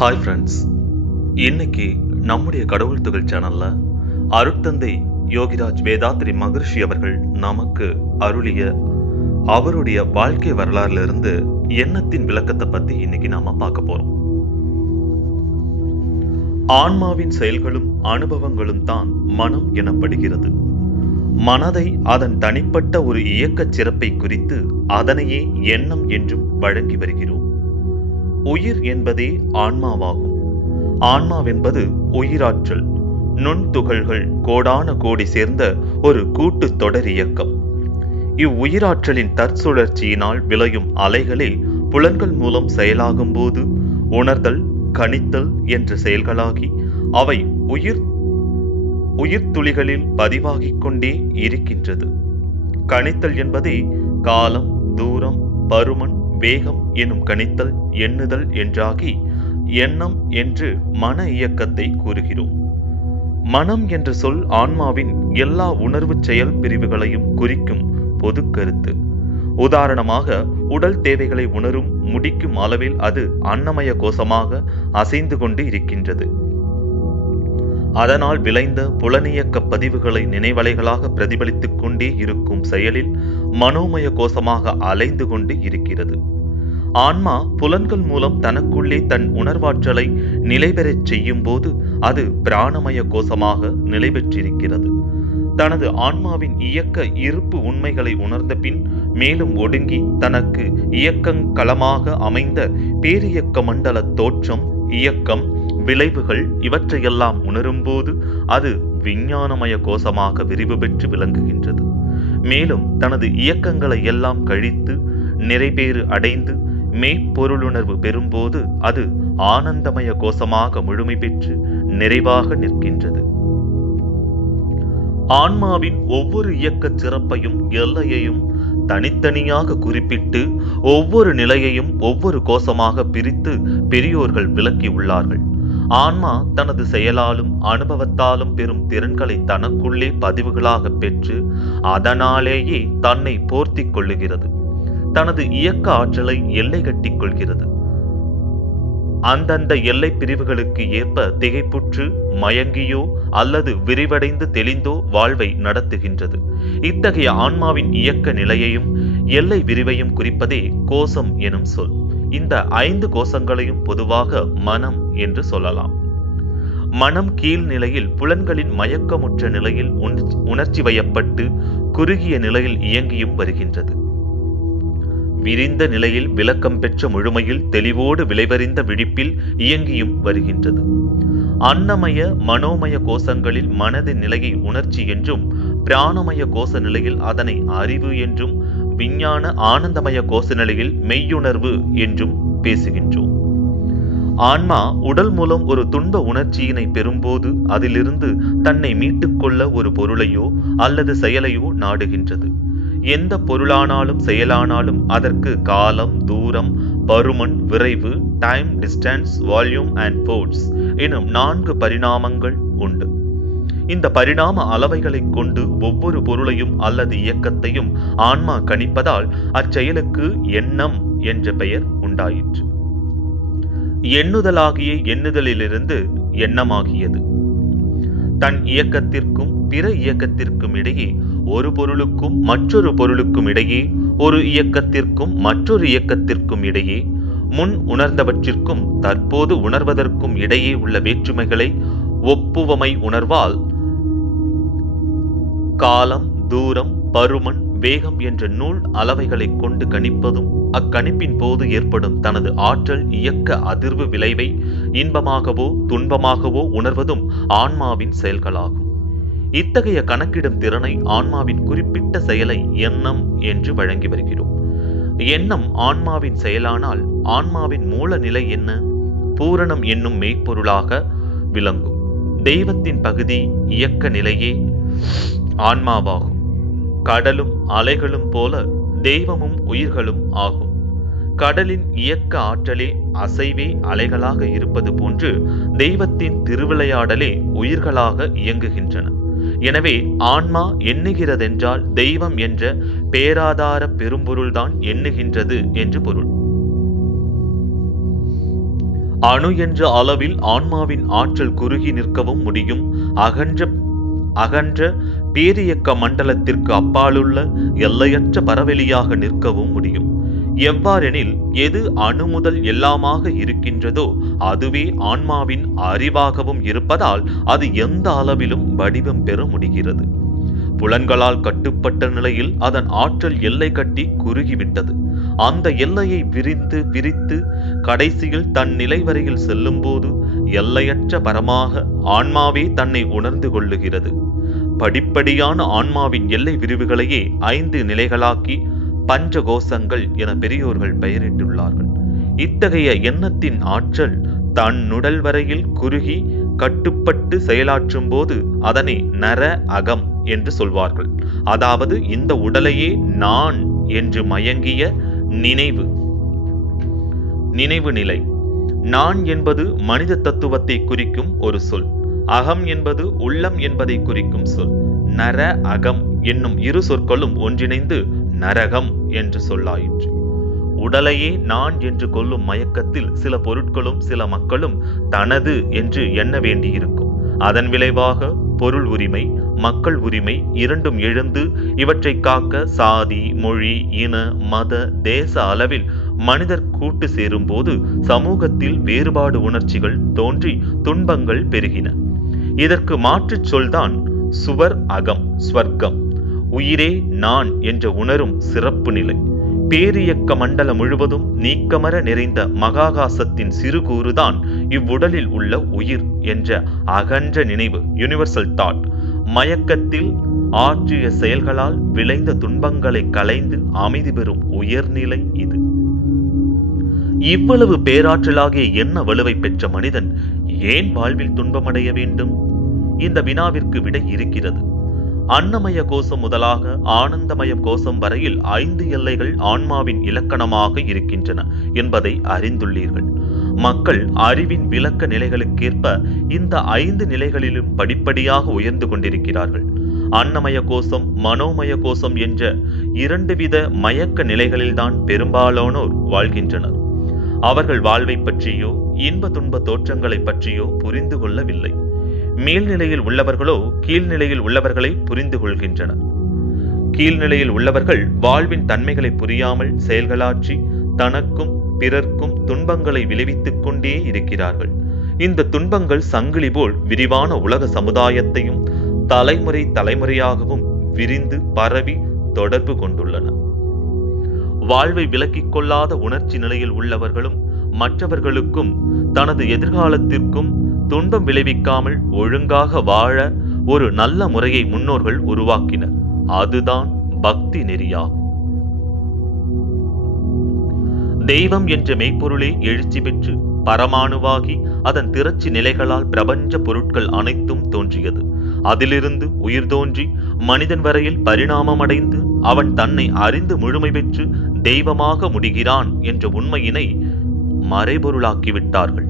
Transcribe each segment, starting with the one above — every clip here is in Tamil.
ஹாய் ஃப்ரெண்ட்ஸ், இன்னைக்கு நம்முடைய கடவுள் துகள் சேனல்ல அருட்தந்தை யோகிராஜ் வேதாத்ரி மகரிஷி அவர்கள் நமக்கு அருளிய அவருடைய வாழ்க்கை வரலாறுல இருந்து எண்ணத்தின் விளக்கத்தை பத்தி இன்னைக்கு நாம பார்க்க போறோம். ஆன்மாவின் செயல்களும் அனுபவங்களும் தான் மனம் எனப்படுகிறது. மனதை அதன் தனிப்பட்ட ஒரு இயக்கச் சிறப்பை குறித்து அதனையே எண்ணம் என்றும் வழங்கி வருகிறோம். உயிர் என்பதே ஆன்மாவாகும். ஆன்மாவென்பது உயிராற்றல், நுண்துகள்கள் கோடான கோடி சேர்ந்த ஒரு கூட்டு தொடர் இயக்கம். இவ்வுயிராற்றலின் தற்சுழற்சியினால் விளையும் அலைகளே புலன்கள் மூலம் செயலாகும் போது உணர்தல், கணித்தல் என்ற செயல்களாகி அவை உயிர் துளிகளில் பதிவாகிக் கொண்டே இருக்கின்றது. கணித்தல் என்பதே காலம், தூரம், பருமன், வேகம் எனும் கணித்தல், எண்ணுதல் என்றாகி எண்ணம் என்று மன இயக்கத்தை கூறுகிறோம். மனம் என்ற சொல் ஆன்மாவின் எல்லா உணர்வு செயல் பிரிவுகளையும் குறிக்கும் பொது கருத்து. உதாரணமாக, உடல் தேவைகளை உணரும் முடிக்கும் அளவில் அது அன்னமய கோஷமாக அசைந்து கொண்டு இருக்கின்றது. அதனால் விளைந்த புலனியக்க பதிவுகளை நினைவலைகளாக பிரதிபலித்துக் கொண்டே இருக்கும் செயலில் மனோமய கோஷமாக அலைந்து கொண்டு இருக்கிறது. ஆன்மா புலன்கள் மூலம் தனக்குள்ளே தன் உணர்வாற்றலை நிலைபெறச் செய்யும் போது அது பிராணமய கோஷமாக நிலை பெற்றிருக்கிறது. தனது ஆன்மாவின் இயக்க இருப்பு உண்மைகளை உணர்ந்த பின் மேலும் ஒடுங்கி தனக்கு இயக்கங்களமாக அமைந்த பேரியக்க மண்டல தோற்றம், இயக்கம், விளைவுகள் இவற்றையெல்லாம் உணரும்போது அது விஞ்ஞானமய கோஷமாக விரிவு பெற்று விளங்குகின்றது. மேலும் தனது இயக்கங்களை எல்லாம் கழித்து நிறைவேறு அடைந்து மெய்ப்பொருளுணர்வு பெறும்போது அது ஆனந்தமய கோஷமாக முழுமை பெற்று நிறைவாக நிற்கின்றது. ஆன்மாவின் ஒவ்வொரு இயக்கச் சிறப்பையும் எல்லையையும் தனித்தனியாக குறிப்பிட்டு ஒவ்வொரு நிலையையும் ஒவ்வொரு கோஷமாக பிரித்து பெரியோர்கள் விளக்கி உள்ளார்கள். ஆன்மா தனது செயலாலும் அனுபவத்தாலும் பெறும் திறன்களை தனக்குள்ளே பதிவுகளாக பெற்று அதனாலேயே தன்னை போர்த்தி கொள்ளுகிறது. தனது இயக்க ஆற்றலை எல்லை கட்டிக் கொள்கிறது. அந்தந்த எல்லை பிரிவுகளுக்கு ஏற்ப திகைப்புற்று மயங்கியோ அல்லது விரிவடைந்து தெளிந்தோ வாழ்வை நடத்துகின்றது. இத்தகைய ஆன்மாவின் இயக்க நிலையையும் எல்லை விரிவையும் குறிப்பதே கோஷம் எனும் சொல். இந்த 5 கோஷங்களையும் பொதுவாக மனம் என்று சொல்லலாம். மனம் கீழ் நிலையில் புலன்களின் மயக்கமுற்ற நிலையில் உணர்ச்சி வயப்பட்டு குறுகிய நிலையில் இயங்கியும் வருகின்றது. விரிந்த நிலையில் விளக்கம் பெற்ற முழுமையில் தெளிவோடு விளைவறிந்த விழிப்பில் இயங்கியும் வருகின்றது. அன்னமய மனோமய கோஷங்களில் மனதின் நிலையை உணர்ச்சி என்றும், பிராணமய கோஷ நிலையில் அதனை அறிவு என்றும், விஞ்ஞான ஆனந்தமய கோஷ நிலையில் மெய்யுணர்வு என்றும் பேசுகின்றோம். ஆன்மா உடல் மூலம் ஒரு துன்ப உணர்ச்சியினை பெறும்போது அதிலிருந்து தன்னை மீட்டுக்கொள்ள ஒரு பொருளையோ அல்லது செயலையோ நாடுகின்றது. எந்த பொருளானாலும் செயலானாலும் அதற்கு காலம், தூரம், பருமன், விரைவு, time, distance, volume and force எனும் 4 பரிணாமங்கள் உண்டு. இந்த பரிணாம அளவைகளை கொண்டு ஒவ்வொரு பொருளையும் அல்லது இயக்கத்தையும் ஆன்மா கணிப்பதால் அச்செயலுக்கு எண்ணம் என்ற பெயர் உண்டாயிற்று. எண்ணுதலாகிய எண்ணுதலிலிருந்து எண்ணமாகியது. தன் இயக்கத்திற்கும் பிற இயக்கத்திற்கும் இடையே, ஒரு பொருளுக்கும் மற்றொரு பொருளுக்கும் இடையே, ஒரு இயக்கத்திற்கும் மற்றொரு இயக்கத்திற்கும் இடையே, முன் உணர்ந்தவற்றிற்கும் தற்போது உணர்வதற்கும் இடையே உள்ள வேற்றுமைகளை ஒப்புவமை உணர்வால் காலம், தூரம், பருமன், வேகம் என்ற நூல் அளவைகளை கொண்டு கணிப்பதும் அக்கணிப்பின் போது ஏற்படும் தனது ஆற்றல் இயக்க அதிர்வு விளைவை இன்பமாகவோ துன்பமாகவோ உணர்வதும் ஆன்மாவின் செயல்களாகும். இத்தகைய கணக்கிடும் திறனை ஆன்மாவின் குறிப்பிட்ட செயலை எண்ணம் என்று வழங்கி வருகிறோம். எண்ணம் ஆன்மாவின் செயலானால் ஆன்மாவின் மூல நிலை என்ன? பூரணம் என்னும் மெய்ப்பொருளாக விளங்கும் தெய்வத்தின் பகுதி இயக்க நிலையே ஆன்மாவாகும். கடலும் அலைகளும் போல தெய்வமும் உயிர்களும் ஆகும். கடலின் இயக்க ஆற்றலே அசைவே அலைகளாக இருப்பது போன்று தெய்வத்தின் திருவிளையாடலே உயிர்களாக இயங்குகின்றன. எனவே ஆன்மா எண்ணுகிறதென்றால் தெய்வம் என்ற பேராதார பெரும்பொருள்தான் எண்ணுகின்றது என்று பொருள். அணு என்ற அளவில் ஆன்மாவின் ஆற்றல் குறுகி நிற்கவும் முடியும். அகன்ற பேரியக்க மண்டலத்திற்கு அப்பாலுள்ள எல்லையற்ற பரவெளியாக நிற்கவும் முடியும். எவ்வாறெனில் எது அணு முதல் எல்லாமாக இருக்கின்றதோ அதுவே ஆன்மாவின் அறிவாகவும் இருப்பதால் அது எந்த அளவிலும் வடிவம் பெற முடிகிறது. புலன்களால் கட்டுப்பட்ட நிலையில் அதன் ஆற்றல் எல்லை கட்டி குறுகிவிட்டது. அந்த எல்லையை விரித்து கடைசியில் தன் நிலை வரையில் செல்லும் போது எல்லையற்ற பரமாக ஆன்மாவே தன்னை உணர்ந்து கொள்ளுகிறது. படிப்படியான ஆன்மாவின் எல்லை விரிவுகளையே 5 நிலைகளாக்கி பஞ்சகோசங்கள் என பெரியோர்கள் பெயரிட்டுள்ளார்கள். இத்தகைய எண்ணத்தின் ஆற்றல் தன்னுடல் வரையில் குறுகி கட்டுப்பட்டு செயலாற்றும் போது அதனை நர அகம் என்று சொல்வார்கள். அதாவது இந்த உடலையே நான் என்று மயங்கிய நினைவு நிலை. நான் என்பது மனித தத்துவத்தை குறிக்கும் ஒரு சொல். அகம் என்பது உள்ளம் என்பதை குறிக்கும் சொல். நர அகம் என்னும் இரு சொற்களும் ஒன்றிணைந்து நரகம் என்று சொல்லாயிற்று. உடலையே நான் என்று கொள்ளும் மயக்கத்தில் சில பொருட்களும் சில மக்களும் தனது என்று எண்ண வேண்டியிருக்கும். அதன் விளைவாக பொருள் உரிமை, மக்கள் உரிமை இரண்டும் எழுந்து இவற்றை காக்க சாதி, மொழி, இன, மத, தேச அளவில் மனிதர் கூட்டு சேரும் போது சமூகத்தில் வேறுபாடு உணர்ச்சிகள் தோன்றி துன்பங்கள் பெருகின. இதற்கு மாற்றுச் சொல்தான் சுவர் அகம், ஸ்வர்க்கம். உயிரே நான் என்ற உணரும் சிறப்பு நிலை. பேரியக்க மண்டலம் முழுவதும் நீக்கமர நிறைந்த மகாகாசத்தின் சிறுகூறுதான் இவ்வுடலில் உள்ள உயிர் என்ற அகன்ற நினைவு, யூனிவர்சல் தாட். மயக்கத்தில் ஆற்றிய செயல்களால் விளைந்த துன்பங்களை களைந்து அமைதி பெறும் உயர்நிலை இது. இவ்வளவு பேராற்றலாகிய எண்ண வலுவை பெற்ற மனிதன் ஏன் வாழ்வில் துன்பமடைய வேண்டும்? இந்த வினாவிற்கு விடை இருக்கிறது. அன்னமய கோஷம் முதலாக ஆனந்தமய கோஷம் வரையில் 5 எல்லைகள் ஆன்மாவின் இலக்கணமாக இருக்கின்றன என்பதை அறிந்துள்ளீர்கள். மக்கள் அறிவின் விளக்க நிலைகளுக்கேற்ப இந்த 5 நிலைகளிலும் படிப்படியாக உயர்ந்து கொண்டிருக்கிறார்கள். அன்னமய கோஷம், மனோமய கோஷம் என்ற 2 வித மயக்க நிலைகளில்தான் பெரும்பாலானோர் வாழ்கின்றனர். அவர்கள் வாழ்வை பற்றியோ இன்ப துன்ப தோற்றங்களை பற்றியோ புரிந்து கொள்ளவில்லை. மேல்நிலையில் உள்ளவர்களோ கீழ்நிலையில் உள்ளவர்களை புரிந்து கொள்கின்றனர். கீழ்நிலையில் உள்ளவர்கள் வாழ்வின் தன்மைகளை புரியாமல் செயல்களாற்றி தனக்கும் பிறர்க்கும் துன்பங்களை விளைவித்துக் கொண்டே இருக்கிறார்கள். இந்த துன்பங்கள் சங்கிலி போல் விரிவான உலக சமுதாயத்தையும் தலைமுறையாகவும் விரிந்து பரவி தொடர்பு கொண்டுள்ளன. வாழ்வை விலக்கிக் கொள்ளாத உணர்ச்சி நிலையில் உள்ளவர்களும் மற்றவர்களுக்கும் தனது எதிர்காலத்திற்கும் துன்பம் விளைவிக்காமல் ஒழுங்காக வாழ ஒரு நல்ல முறையை முன்னோர்கள் உருவாக்கினர். அதுதான் பக்தி நெறியாகும். தெய்வம் என்ற மெய்ப்பொருளே எழுச்சி பெற்று பரமாணுவாகி அதன் திரட்சி நிலைகளால் பிரபஞ்ச பொருட்கள் அனைத்தும் தோன்றியது. அதிலிருந்து உயிர் தோன்றி மனிதன் வரையில் பரிணாமமடைந்து அவன் தன்னை அறிந்து முழுமை பெற்று தெய்வமாக முடிகிறான் என்ற உண்மையினை மறைபொருளாக்கிவிட்டார்கள்.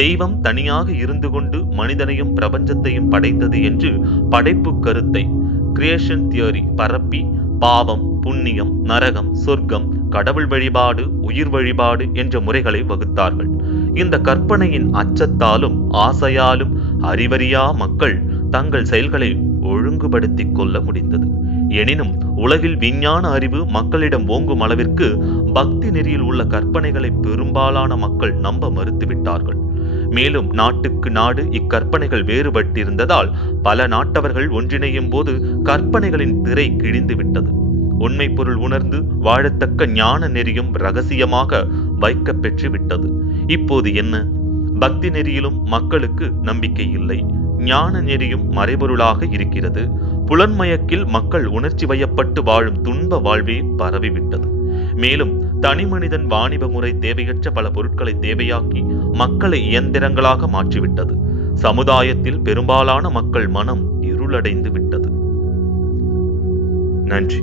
தெய்வம் தனியாக இருந்து கொண்டு மனிதனையும் பிரபஞ்சத்தையும் படைத்தது என்று படைப்பு கருத்தை, கிரியேஷன் தியரி பரப்பி பாவம், புண்ணியம், நரகம், சொர்க்கம், கடவுள் வழிபாடு, உயிர் வழிபாடு என்ற முறைகளை வகுத்தார்கள். இந்த கற்பனையின் அச்சத்தாலும் ஆசையாலும் அறிவறியா மக்கள் தங்கள் செயல்களை ஒழுங்குபடுத்திக் கொள்ள முடிந்தது. எனினும் உலகில் விஞ்ஞான அறிவு மக்களிடம் ஓங்கும் அளவிற்கு பக்தி நெறியில் உள்ள கற்பனைகளை பெரும்பாலான மக்கள் நம்ப மறுத்துவிட்டார்கள். மேலும் நாட்டுக்கு நாடு இக்கற்பனைகள் வேறுபட்டிருந்ததால் பல நாட்டவர்கள் ஒன்றிணையும் போது கற்பனைகளின் திரை கிழிந்து விட்டது. உண்மை பொருள் உணர்ந்து வாழத்தக்க ஞான நெறியும் இரகசியமாக வைக்க பெற்று விட்டது. இப்போது என்ன? பக்தி நெறியிலும் மக்களுக்கு நம்பிக்கை இல்லை. ஞான நெறியும் மறைபொருளாக இருக்கிறது. புலன்மயக்கில் மக்கள் உணர்ச்சி வயப்பட்டு வாழும் துன்ப வாழ்வே பரவிவிட்டது. மேலும் தனி மனிதன் வாணிப முறை தேவையற்ற பல பொருட்களை தேவையாக்கி மக்களை இயந்திரங்களாக மாற்றிவிட்டது. சமுதாயத்தில் பெரும்பாலான மக்கள் மனம் இருளடைந்து விட்டது. நன்றி.